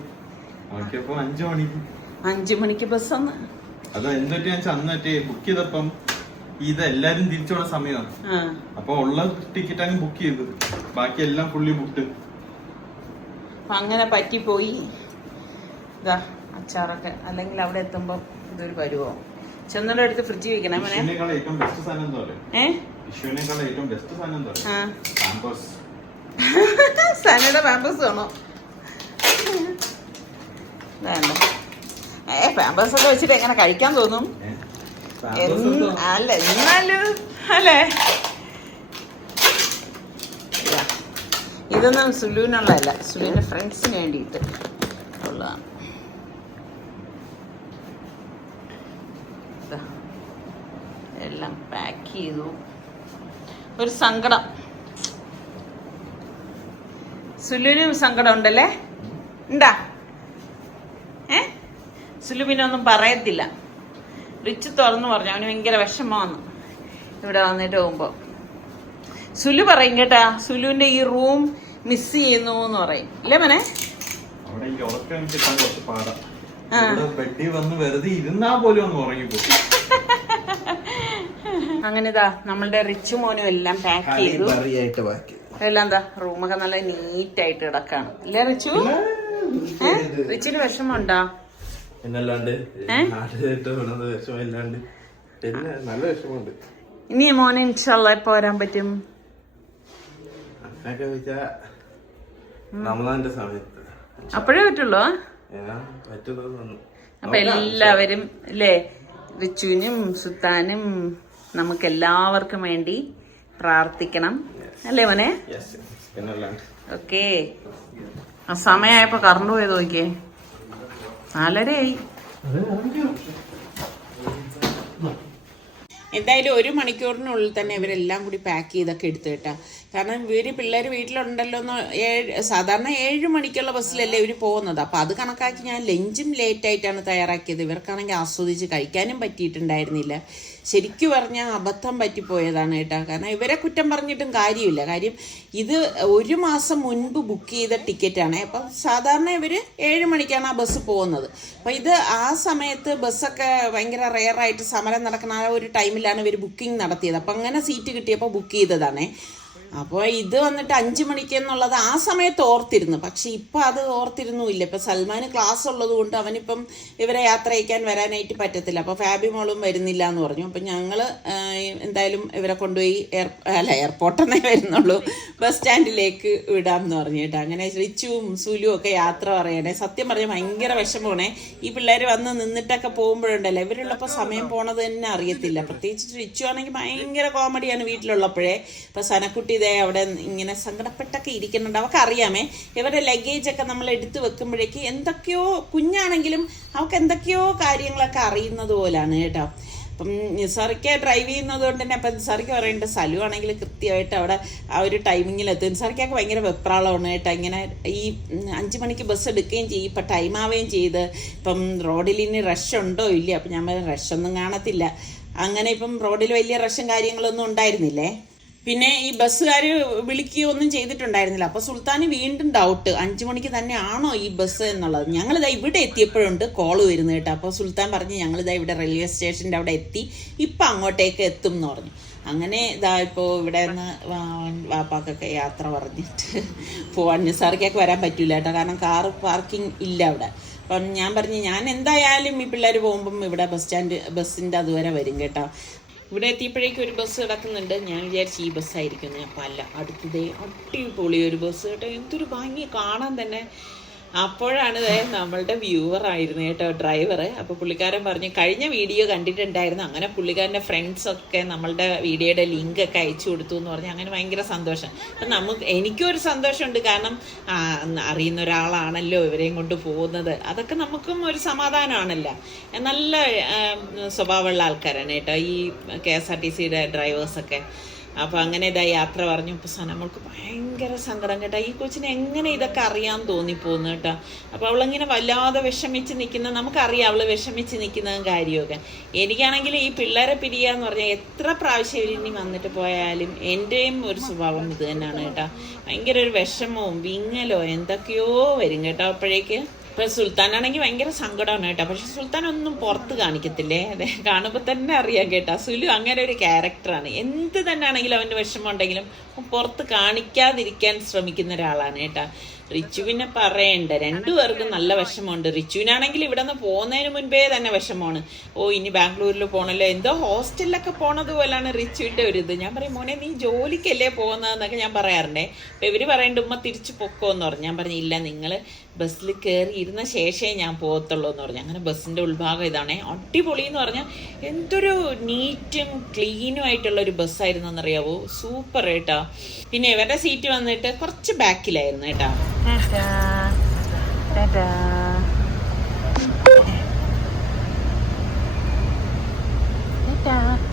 നോക്കിയപ്പോ 5 മണിക്ക്. 5 മണിക്ക് ബസ് ഒന്ന്. അത് എന്തൊക്കെ അന്നത്തെ ബുക്ക് ചെയ്തപ്പം ഇതെല്ലാരും തിരിച്ചോണ സമയമാണ്. അപ്പൊ ഉള്ള ടിക്കറ്റാണ് ബുക്ക് ചെയ്തത്. ബാക്കി എല്ലാം ഫുള്ളി ബുക്ക്. അങ്ങനെ പറ്റിപ്പോയി. ഇതാ അച്ചാറൊക്കെ. അല്ലെങ്കിൽ അവിടെ എത്തുമ്പോ ഇതൊരു പരുവോ. ചെന്നോടെ എടുത്ത് ഫ്രിഡ്ജ് വെക്കണേ മോനെ. ഏറ്റവും ബെസ്റ്റ് സാധനം എന്താ പറയാ? വിഷുവിനേക്കാളും ഏറ്റവും ബെസ്റ്റ് സാധനം എന്താ പറയാ? പാമ്പേഴ്സ്. സനയുടെ പാമ്പേഴ്സ് വേണോ? വേണ്ട. പാമ്പേഴ്സ് ഒക്കെ വെച്ചിട്ട് എങ്ങനെ കഴിക്കാൻ തോന്നും? അല്ല എന്നാലും അല്ലേ. ഇതൊന്നും സുലുവിനുള്ളതല്ല, സുലുവിന്റെ ഫ്രണ്ട്സിന് വേണ്ടിയിട്ട് ഉള്ളതാണ്. എല്ലാം പാക്ക് ചെയ്തു. ഒരു സങ്കടം, സുലുവിനും സങ്കടം ഉണ്ടല്ലേ? ഉണ്ടാ? സുലു പിന്നെ ഒന്നും പറയത്തില്ല. റിച്ച് തുറന്നു പറഞ്ഞു അവന് ഭയങ്കര വിഷമമാണ് ഇവിടെ വന്നിട്ട് പോകുമ്പോ. സുലു പറയും കേട്ടാ, സുലുവിന്റെ ഈ റൂം മിസ് ചെയ്യുന്നു എന്ന് പറയും. ഇല്ലേ മോനെ? അങ്ങനെ ഇതാ നമ്മളുടെ റിച്ച് മോനും എല്ലാം പാക്ക് ചെയ്തു. എല്ലാം എന്താ റൂമൊക്കെ നല്ല നീറ്റായിട്ട് കിടക്കാണ്. ഇല്ലേ റിച്ചു? റിച്ചിന് വിഷമമുണ്ടോ? പിന്നല്ലാണ്ട് വിഷമില്ലാണ്ട് പിന്നെ നല്ല വിഷമമുണ്ട്. ഇനി മോനെ ഇൻഷാല്ലാ എപ്പോ വരാൻ പറ്റും? അങ്ങനെയൊക്കെ വെച്ചാ റമദാന്റെ സമയത്ത് അപ്പോഴേ പറ്റുള്ളൂ. അപ്പൊ എല്ലാവരും അല്ലേ, റിച്ചുവിനും സുൽത്താനും നമുക്ക് എല്ലാവർക്കും വേണ്ടി പ്രാർത്ഥിക്കണം അല്ലേ മോനെ? ഓക്കെ. ആ സമയമായപ്പോ കറണ്ട് പോയത് നോക്കിയേ, 4:30 എന്തായാലും 1 മണിക്കൂറിനുള്ളിൽ തന്നെ ഇവരെല്ലാം കൂടി പാക്ക് ചെയ്തൊക്കെ എടുത്തു കേട്ടാ. കാരണം പിള്ളേർ വീട്ടിലുണ്ടല്ലോ എന്ന്. സാധാരണ 7 മണിക്കുള്ള ബസ്സിലല്ലേ ഇവർ പോകുന്നത്. അപ്പം അത് കണക്കാക്കി ഞാൻ ലഞ്ചും ലേറ്റായിട്ടാണ് തയ്യാറാക്കിയത്. ഇവർക്കാണെങ്കിൽ ആസ്വദിച്ച് കഴിക്കാനും പറ്റിയിട്ടുണ്ടായിരുന്നില്ല. ശരിക്കും പറഞ്ഞാൽ അബദ്ധം പറ്റിപ്പോയതാണ് കേട്ടോ. കാരണം ഇവരെ കുറ്റം പറഞ്ഞിട്ടും കാര്യമില്ല. കാര്യം ഇത് 1 മാസം മുൻപ് ബുക്ക് ചെയ്ത ടിക്കറ്റാണ്. അപ്പം സാധാരണ ഇവർ 7 മണിക്കാണ് ആ ബസ് പോകുന്നത്. അപ്പം ഇത് ആ സമയത്ത് ബസ്സൊക്കെ ഭയങ്കര റെയറായിട്ട് സമരം നടക്കുന്ന ആ ഒരു ടൈമിലാണ് ഇവർ ബുക്കിംഗ് നടത്തിയത്. അപ്പം അങ്ങനെ സീറ്റ് കിട്ടിയപ്പോൾ ബുക്ക് ചെയ്തതാണേ. അപ്പോൾ ഇത് വന്നിട്ട് 5 മണിക്ക് എന്നുള്ളത് ആ സമയത്ത് ഓർത്തിരുന്നു. പക്ഷെ ഇപ്പം അത് ഓർത്തിരുന്നുമില്ല. ഇപ്പം സൽമാന് ക്ലാസ് ഉള്ളത് കൊണ്ട് അവനിപ്പം ഇവരെ യാത്ര അയക്കാൻ വരാനായിട്ട് പറ്റത്തില്ല. അപ്പോൾ ഫാബി മോളും വരുന്നില്ല എന്ന് പറഞ്ഞു. അപ്പം ഞങ്ങൾ എന്തായാലും ഇവരെ കൊണ്ടുപോയി എയർപോർട്ടെന്നേ വരുന്നുള്ളൂ, ബസ് സ്റ്റാൻഡിലേക്ക് വിടാമെന്ന് പറഞ്ഞിട്ട്. അങ്ങനെ റിച്ചുവും സുലുവും ഒക്കെ യാത്ര പറയണേ. സത്യം പറഞ്ഞാൽ ഭയങ്കര വിഷമമാണേ. ഈ പിള്ളേർ വന്ന് നിന്നിട്ടൊക്കെ പോകുമ്പോഴുണ്ടല്ലോ, ഇവരുള്ളപ്പോൾ സമയം പോണത് തന്നെ അറിയത്തില്ല. പ്രത്യേകിച്ച് റിച്ചു ആണെങ്കിൽ ഭയങ്കര കോമഡിയാണ് വീട്ടിലുള്ളപ്പോഴേ. ഇപ്പം സനക്കുട്ടി അവിടെ ഇങ്ങനെ സങ്കടപ്പെട്ടൊക്കെ ഇരിക്കുന്നുണ്ട്. അവർക്ക് അറിയാമേ ഇവരുടെ ലഗേജൊക്കെ നമ്മൾ എടുത്തു വെക്കുമ്പോഴേക്ക് എന്തൊക്കെയോ, കുഞ്ഞാണെങ്കിലും അവർക്ക് എന്തൊക്കെയോ കാര്യങ്ങളൊക്കെ അറിയുന്നത് പോലാണ് കേട്ടോ. അപ്പം നിസാറിക്ക് ഡ്രൈവ് ചെയ്യുന്നത് കൊണ്ട് തന്നെ അപ്പം നിസാറിക്ക് പറയേണ്ടത് സലു ആണെങ്കിൽ കൃത്യമായിട്ട് അവിടെ ആ ഒരു ടൈമിങ്ങിലെത്തും. നിസാറിക്കൊക്കെ ഭയങ്കര വെപ്രാളമാണ് കേട്ടോ. ഇങ്ങനെ ഈ 5 മണിക്ക് ബസ് എടുക്കുകയും ചെയ്യും, ഇപ്പം ടൈം ആവുകയും ചെയ്ത്. ഇപ്പം റോഡിൽ ഇനി റഷ് ഉണ്ടോ ഇല്ല. അപ്പം ഞാൻ റഷൊന്നും കാണത്തില്ല. അങ്ങനെ ഇപ്പം റോഡിൽ വലിയ റഷും കാര്യങ്ങളൊന്നും ഉണ്ടായിരുന്നില്ലേ. പിന്നെ ഈ ബസ്സുകാർ വിളിക്കുകയോ ഒന്നും ചെയ്തിട്ടുണ്ടായിരുന്നില്ല. അപ്പോൾ സുൽത്താന് വീണ്ടും ഡൗട്ട്, 5 മണിക്ക് തന്നെ ആണോ ഈ ബസ് എന്നുള്ളത്. ഞങ്ങളിതാ ഇവിടെ എത്തിയപ്പോഴുണ്ട് കോള് വരുന്നത് കേട്ടോ. അപ്പോൾ സുൽത്താൻ പറഞ്ഞ് ഞങ്ങളിതാ ഇവിടെ റെയിൽവേ സ്റ്റേഷൻ്റെ അവിടെ എത്തി, ഇപ്പം അങ്ങോട്ടേക്ക് എത്തും എന്ന് പറഞ്ഞു. അങ്ങനെ ഇതാ ഇപ്പോൾ ഇവിടെ നിന്ന് വാപ്പാക്കൊക്കെ യാത്ര പറഞ്ഞിട്ട് പോവാൻ. നിസാറിക്കൊക്കെ വരാൻ പറ്റൂല കേട്ടോ, കാരണം കാറ് പാർക്കിംഗ് ഇല്ല അവിടെ. അപ്പം ഞാൻ പറഞ്ഞു ഞാൻ എന്തായാലും ഈ പിള്ളേർ പോകുമ്പം ഇവിടെ ബസ്സിൻ്റെ അതുവരെ വരും കേട്ടോ. ഇവിടെ എത്തിയപ്പോഴേക്കും ഒരു ബസ് കിടക്കുന്നുണ്ട്. ഞാൻ വിചാരിച്ചു ഈ ബസ്സായിരിക്കും. അപ്പം അല്ല, അടുത്തതേ അടിപൊളി ഒരു ബസ് കേട്ടോ. എന്തൊരു ഭംഗി കാണാൻ തന്നെ. അപ്പോഴാണ് നമ്മളുടെ വ്യൂവർ ആയിരുന്നു കേട്ടോ ഡ്രൈവർ. അപ്പോൾ പുള്ളിക്കാരൻ പറഞ്ഞു കഴിഞ്ഞ വീഡിയോ കണ്ടിട്ടുണ്ടായിരുന്നു, അങ്ങനെ പുള്ളിക്കാരൻ്റെ ഫ്രണ്ട്സൊക്കെ നമ്മളുടെ വീഡിയോയുടെ ലിങ്ക് ഒക്കെ അയച്ചു കൊടുത്തു എന്ന് പറഞ്ഞ് അങ്ങനെ ഭയങ്കര സന്തോഷം. അപ്പം എനിക്കും ഒരു സന്തോഷമുണ്ട്, കാരണം അറിയുന്ന ഒരാളാണല്ലോ ഇവരെയും കൊണ്ട് പോകുന്നത്, അതൊക്കെ നമുക്കും ഒരു സമാധാനമാണല്ലോ. നല്ല സ്വഭാവമുള്ള ആൾക്കാരാണ് കേട്ടോ ഈ KSRTCയുടെ ഡ്രൈവേഴ്സൊക്കെ. അപ്പോൾ അങ്ങനെ യാത്ര പറഞ്ഞു. അപ്പോൾ സനമോൾക്ക് ഭയങ്കര സങ്കടം കേട്ടോ, ഈ കൊച്ചിനെ എങ്ങനെ ഇതൊക്കെ അറിയാൻ തോന്നിപ്പോകുന്നു കേട്ടോ. അപ്പോൾ അവളിങ്ങനെ വല്ലാതെ വിഷമിച്ച് നിൽക്കുന്ന, നമുക്കറിയാം അവൾ വിഷമിച്ച് നിൽക്കുന്നതും കാര്യമൊക്കെ. എനിക്കാണെങ്കിൽ ഈ പിള്ളേരെ പിരിയാന്ന് പറഞ്ഞാൽ എത്ര പ്രാവശ്യം ഇനി വന്നിട്ട് പോയാലും എൻ്റെയും ഒരു സ്വഭാവം ഇത് തന്നെയാണ് കേട്ടോ. ഭയങ്കര ഒരു വിഷമവും വിങ്ങലോ എന്തൊക്കെയോ വരും കേട്ടോ. അപ്പോഴേക്ക് ഇപ്പം സുൽത്താനാണെങ്കിൽ ഭയങ്കര സങ്കടമാണ് കേട്ടോ. പക്ഷെ സുൽത്താൻ ഒന്നും പുറത്ത് കാണിക്കത്തില്ലേ, അതെ കാണുമ്പോൾ തന്നെ അറിയാം കേട്ടോ. സുലു അങ്ങനെ ഒരു ക്യാരക്ടറാണ്, എന്ത് തന്നെ ആണെങ്കിലും അവൻ്റെ വിഷമം ഉണ്ടെങ്കിലും പുറത്ത് കാണിക്കാതിരിക്കാൻ ശ്രമിക്കുന്ന ഒരാളാണ് കേട്ടോ. റിച്ചു പിന്നെ പറയണ്ട, രണ്ടുപേർക്കും നല്ല വിഷമമുണ്ട്. റിച്ചുവിനാണെങ്കിൽ ഇവിടെ നിന്ന് പോകുന്നതിന് മുൻപേ തന്നെ വിഷമമാണ്. ഇനി ബാംഗ്ലൂരിൽ പോകണല്ലോ, എന്തോ ഹോസ്റ്റലിലൊക്കെ പോണത് പോലാണ് റിച്ചുവിൻ്റെ ഒരു ഇത്. ഞാൻ പറയും മോനെ നീ ജോലിക്കല്ലേ പോകുന്നതെന്നൊക്കെ ഞാൻ പറയാറുണ്ടേ. അപ്പം ഇവർ പറയേണ്ട ഉമ്മ തിരിച്ചു പൊക്കോന്ന് പറഞ്ഞു. ഞാൻ പറഞ്ഞു ഇല്ല, നിങ്ങൾ ബസ്സിൽ കയറി ഇരുന്ന ശേഷമേ ഞാൻ പോകത്തുള്ളൂ എന്ന് പറഞ്ഞു. അങ്ങനെ ബസ്സിൻ്റെ ഉൾഭാഗം ഇതാണേ, അടിപൊളി എന്ന് പറഞ്ഞാൽ എന്തൊരു നീറ്റും ക്ലീനും ആയിട്ടുള്ള ഒരു ബസ്സായിരുന്നു എന്നറിയാവോ, സൂപ്പർ കേട്ടോ. പിന്നെ ഇവരുടെ സീറ്റ് വന്നിട്ട് കുറച്ച് ബാക്കിലായിരുന്നു കേട്ടോ.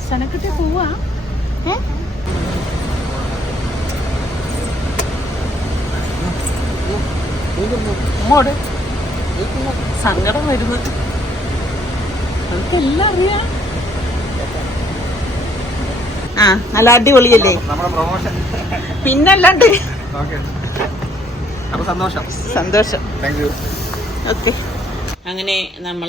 സനക്കിട്ട് പോവാ മോട് സങ്കടം വരുന്നു, നമുക്കെല്ലാം അറിയാം. നല്ല അടിപൊളിയല്ലേ പിന്നല്ലാണ്ട്. സന്തോഷം. ഓക്കെ, അങ്ങനെ നമ്മൾ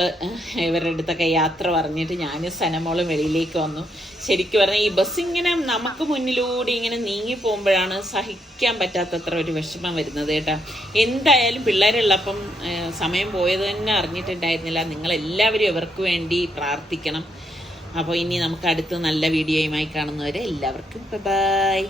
ഇവരുടെ അടുത്തൊക്കെ യാത്ര പറഞ്ഞിട്ട് ഞാനും സനമോളും വെളിയിലേക്ക് വന്നു. ശരിക്കും പറഞ്ഞാൽ ഈ ബസ് ഇങ്ങനെ നമുക്ക് മുന്നിലൂടെ ഇങ്ങനെ നീങ്ങി പോകുമ്പോഴാണ് സഹിക്കാൻ പറ്റാത്തത്ര ഒരു വിഷമം വരുന്നത് കേട്ടോ. എന്തായാലും പിള്ളേരുള്ളപ്പം സമയം പോയത് തന്നെ അറിഞ്ഞിട്ടുണ്ടായിരുന്നില്ല. നിങ്ങളെല്ലാവരും ഇവർക്ക് വേണ്ടി പ്രാർത്ഥിക്കണം. അപ്പോൾ ഇനി നമുക്ക് അടുത്ത് നല്ല വീഡിയോയുമായി കാണുന്നവരെ എല്ലാവർക്കും ബൈ.